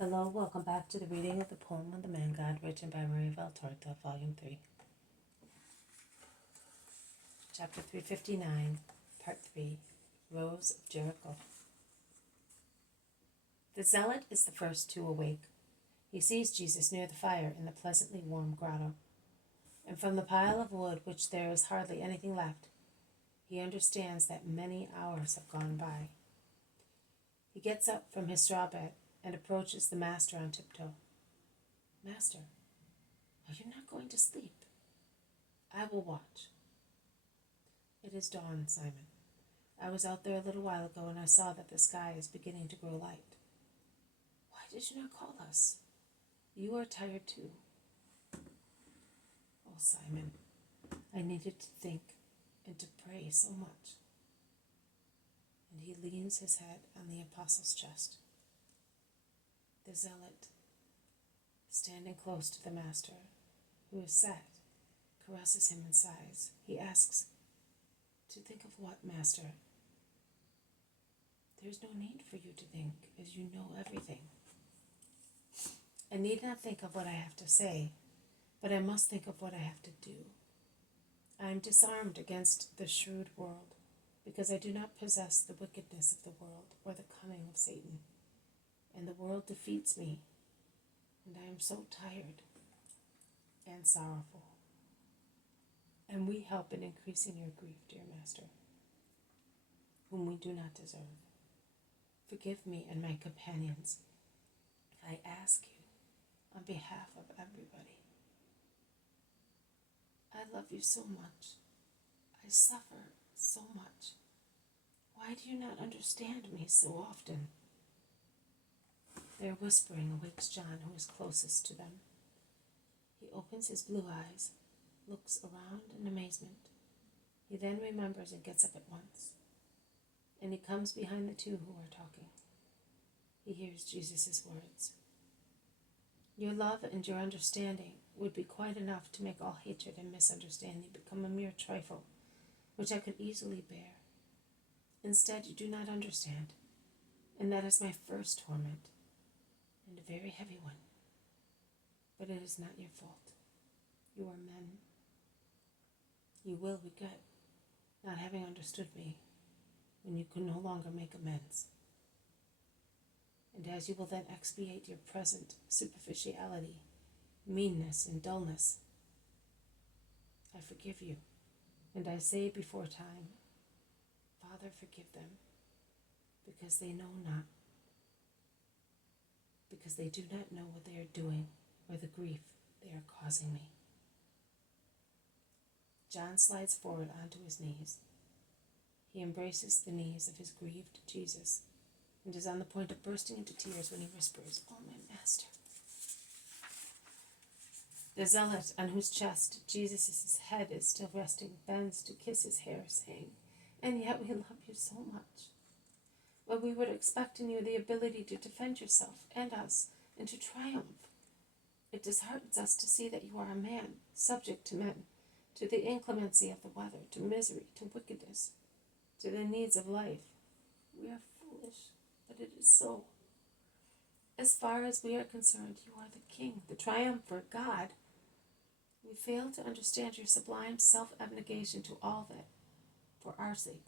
Hello, welcome back to the reading of the poem of the Man God, written by Maria Valtorta, Volume 3, Chapter 359, Part 3, Rose of Jericho. The zealot is the first to awake. He sees Jesus near the fire in the pleasantly warm grotto, and from the pile of wood, which there is hardly anything left, he understands that many hours have gone by. He gets up from his straw bed and approaches the Master on tiptoe. Master, are you not going to sleep? I will watch. It is dawn, Simon. I was out there a little while ago and I saw that the sky is beginning to grow light. Why did you not call us? You are tired too. Oh, Simon, I needed to think and to pray so much. And he leans his head on the apostle's chest. The zealot, standing close to the Master, who is sat, caresses him and sighs. He asks, to think of what, Master? There is no need for you to think, as you know everything. I need not think of what I have to say, but I must think of what I have to do. I am disarmed against the shrewd world, because I do not possess the wickedness of the world or the cunning of Satan, and the world defeats me, and I am so tired and sorrowful. And we help in increasing your grief, dear Master, whom we do not deserve. Forgive me and my companions, I ask you, on behalf of everybody. I love you so much. I suffer so much. Why do you not understand me so often? Their whispering awakes John, who is closest to them. He opens his blue eyes, looks around in amazement. He then remembers and gets up at once. And he comes behind the two who are talking. He hears Jesus' words. Your love and your understanding would be quite enough to make all hatred and misunderstanding become a mere trifle, which I could easily bear. Instead, you do not understand, and that is my first torment, and a very heavy one. But it is not your fault. You are men. You will regret not having understood me when you can no longer make amends. And as you will then expiate your present superficiality, meanness, and dullness, I forgive you, and I say before time, Father, forgive them, because they know not, because they do not know what they are doing or the grief they are causing me. John slides forward onto his knees. He embraces the knees of his grieved Jesus and is on the point of bursting into tears when he whispers, Oh, my Master. The zealot on whose chest Jesus' head is still resting bends to kiss his hair, saying, And yet we love you so much. Well, we would expect in you the ability to defend yourself and us and to triumph. It disheartens us to see that you are a man, subject to men, to the inclemency of the weather, to misery, to wickedness, to the needs of life. We are foolish, but it is so. As far as we are concerned, you are the King, the triumphant God. We fail to understand your sublime self-abnegation to all that, for our sake,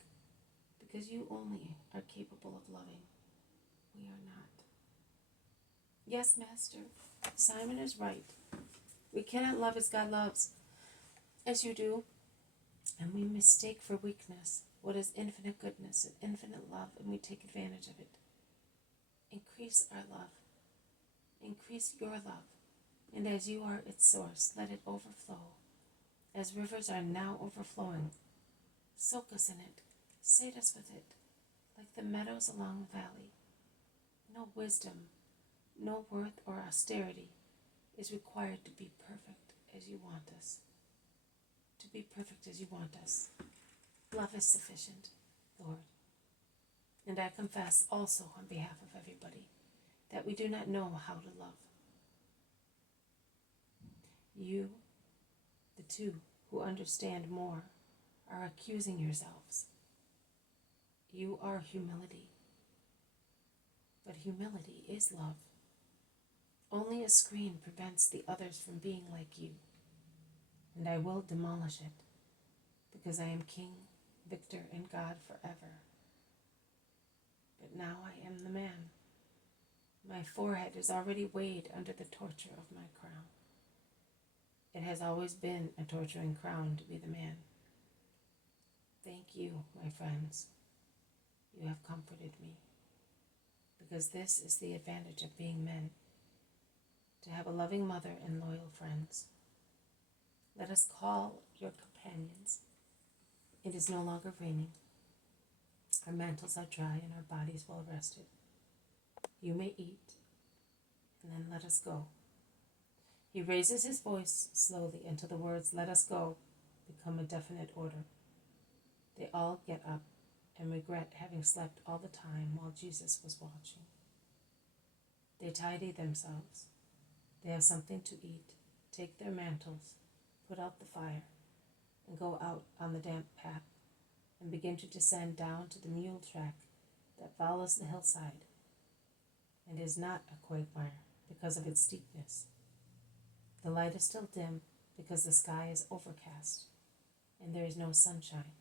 because you only are capable of loving. We are not. Yes, Master, Simon is right. We cannot love as God loves, as you do, and we mistake for weakness what is infinite goodness and infinite love, and we take advantage of it. Increase our love. Increase your love, and as you are its source, let it overflow, as rivers are now overflowing. Soak us in it, sate us with it, like the meadows along the valley. No wisdom, no worth or austerity is required to be perfect as you want us. To be perfect as you want us. Love is sufficient, Lord. And I confess also on behalf of everybody that we do not know how to love. You, the two who understand more, are accusing yourselves. You are humility, but humility is love. Only a screen prevents the others from being like you, and I will demolish it, because I am King, Victor, and God forever. But now I am the man. My forehead is already weighed under the torture of my crown. It has always been a torturing crown to be the man. Thank you, my friends. You have comforted me, because this is the advantage of being men, to have a loving mother and loyal friends. Let us call your companions. It is no longer raining. Our mantles are dry and our bodies well rested. You may eat, and then let us go. He raises his voice slowly until the words, "Let us go," become a definite order. They all get up and regret having slept all the time while Jesus was watching. They tidy themselves. They have something to eat, take their mantles, put out the fire, and go out on the damp path and begin to descend down to the mule track that follows the hillside and is not a quagmire because of its steepness. The light is still dim because the sky is overcast and there is no sunshine,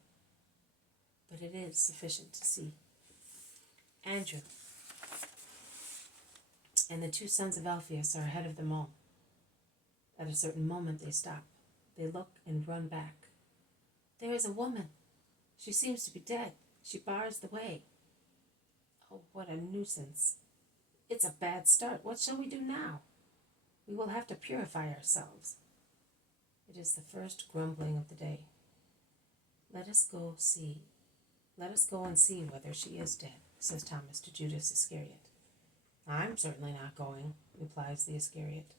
but it is sufficient to see. Andrew and the two sons of Alphaeus are ahead of them all. At a certain moment they stop. They look and run back. There is a woman. She seems to be dead. She bars the way. Oh, what a nuisance. It's a bad start. What shall we do now? We will have to purify ourselves. It is the first grumbling of the day. Let us go and see whether she is dead, says Thomas to Judas Iscariot. I'm certainly not going, replies the Iscariot.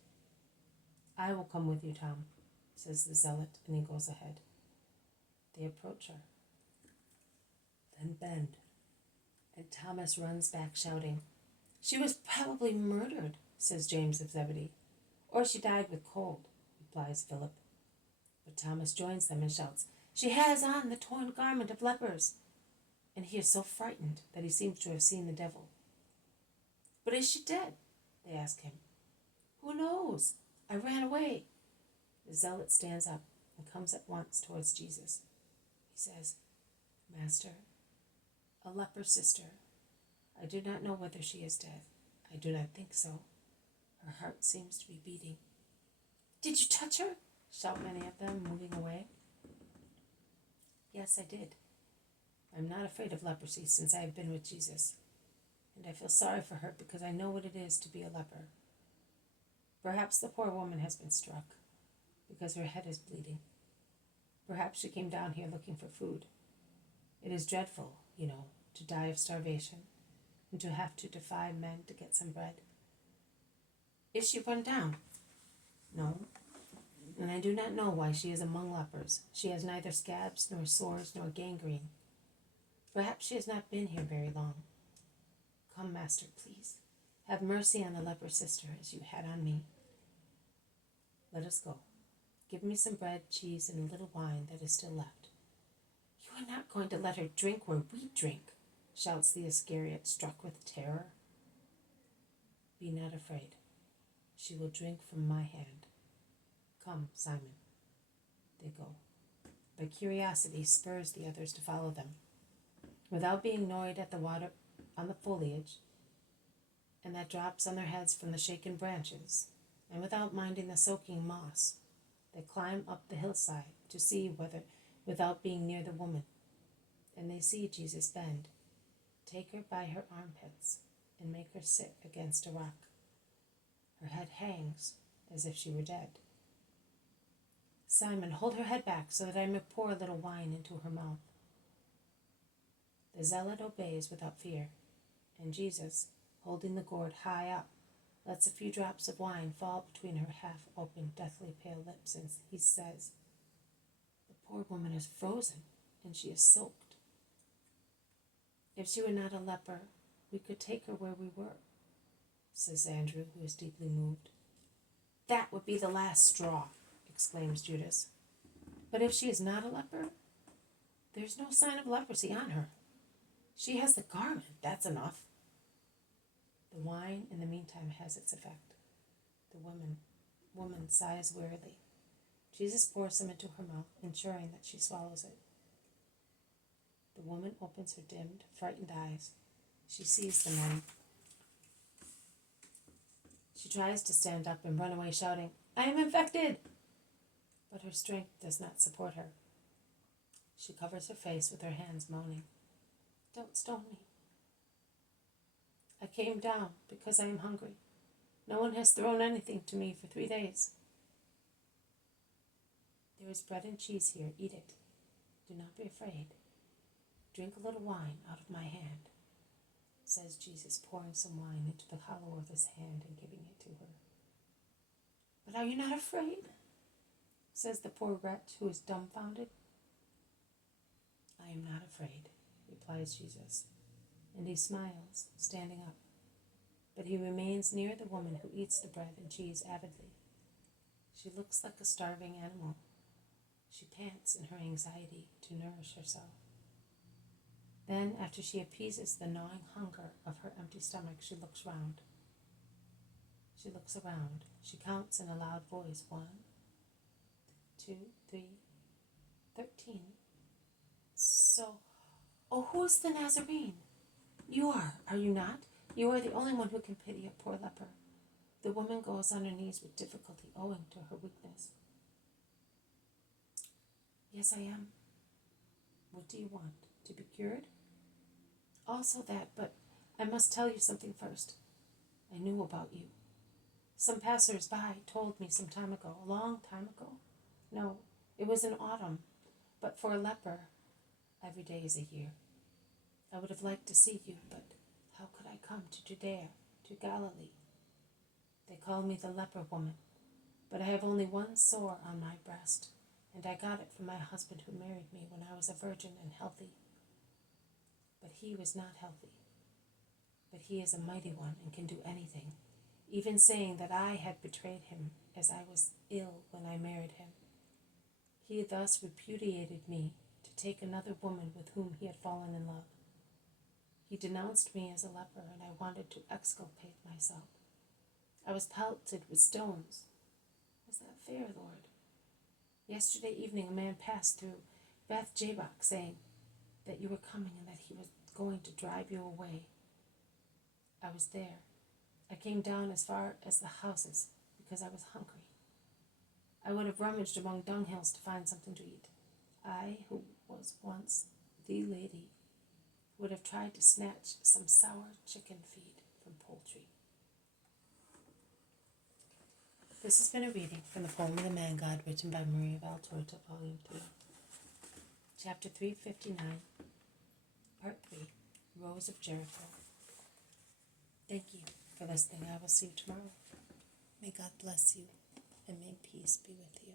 I will come with you, Tom, says the zealot, and he goes ahead. They approach her, then bend, and Thomas runs back shouting, She was probably murdered, says James of Zebedee. Or she died with cold, replies Philip. But Thomas joins them and shouts, She has on the torn garment of lepers. And he is so frightened that he seems to have seen the devil. But is she dead? They ask him. Who knows? I ran away. The zealot stands up and comes at once towards Jesus. He says, Master, a leper sister. I do not know whether she is dead. I do not think so. Her heart seems to be beating. Did you touch her? Shout many of them, moving away. Yes, I did. I'm not afraid of leprosy since I have been with Jesus. And I feel sorry for her because I know what it is to be a leper. Perhaps the poor woman has been struck because her head is bleeding. Perhaps she came down here looking for food. It is dreadful, to die of starvation and to have to defy men to get some bread. Is she run down? No. And I do not know why she is among lepers. She has neither scabs, nor sores, nor gangrene. Perhaps she has not been here very long. Come, Master, please. Have mercy on the leper sister as you had on me. Let us go. Give me some bread, cheese, and a little wine that is still left. You are not going to let her drink where we drink, shouts the Iscariot, struck with terror. Be not afraid. She will drink from my hand. Come, Simon. They go. But curiosity spurs the others to follow them. Without being annoyed at the water on the foliage, and that drops on their heads from the shaken branches, and without minding the soaking moss, they climb up the hillside to see whether, without being near the woman, and they see Jesus bend, take her by her armpits, and make her sit against a rock. Her head hangs as if she were dead. Simon, hold her head back so that I may pour a little wine into her mouth. The zealot obeys without fear, and Jesus, holding the gourd high up, lets a few drops of wine fall between her half-open, deathly pale lips, and he says, The poor woman is frozen, and she is soaked. If she were not a leper, we could take her where we were, says Andrew, who is deeply moved. That would be the last straw, exclaims Judas. But if she is not a leper, there's no sign of leprosy on her. She has the garment, that's enough. The wine, in the meantime, has its effect. The woman sighs wearily. Jesus pours some into her mouth, ensuring that she swallows it. The woman opens her dimmed, frightened eyes. She sees the men. She tries to stand up and run away, shouting, "I am infected!" But her strength does not support her. She covers her face with her hands, moaning, "Don't stone me. I came down because I am hungry. No one has thrown anything to me for 3 days. There is bread and cheese here. Eat it. Do not be afraid. Drink a little wine out of my hand," says Jesus, pouring some wine into the hollow of his hand and giving it to her. "But are you not afraid?" says the poor wretch, who is dumbfounded. "I am not afraid," replies Jesus, and he smiles, standing up. But he remains near the woman who eats the bread and cheese avidly. She looks like a starving animal. She pants in her anxiety to nourish herself. Then, after she appeases the gnawing hunger of her empty stomach, she looks around. She counts in a loud voice, 1, 2, 3, 13. Who is the Nazarene? You are you not? You are the only one who can pity a poor leper." The woman goes on her knees with difficulty, owing to her weakness. "Yes, I am." "What do you want? To be cured?" "Also that, but I must tell you something first. I knew about you. Some passers-by told me some time ago, a long time ago. No, it was in autumn, but for a leper, every day is a year. I would have liked to see you, but how could I come to Judea, to Galilee? They call me the leper woman, but I have only one sore on my breast, and I got it from my husband who married me when I was a virgin and healthy. But he was not healthy. But he is a mighty one and can do anything, even saying that I had betrayed him as I was ill when I married him. He thus repudiated me to take another woman with whom he had fallen in love. He denounced me as a leper, and I wanted to exculpate myself. I was pelted with stones. Was that fair, Lord? Yesterday evening a man passed through Beth Jabok, saying that you were coming and that he was going to drive you away. I was there. I came down as far as the houses because I was hungry. I would have rummaged among dunghills to find something to eat. I, who was once the lady, would have tried to snatch some sour chicken feed from poultry." This has been a reading from the poem of the Man God, written by Maria Valtorta, Volume 3. Chapter 359, Part 3, Rose of Jericho. Thank you for listening. I will see you tomorrow. May God bless you, and may peace be with you.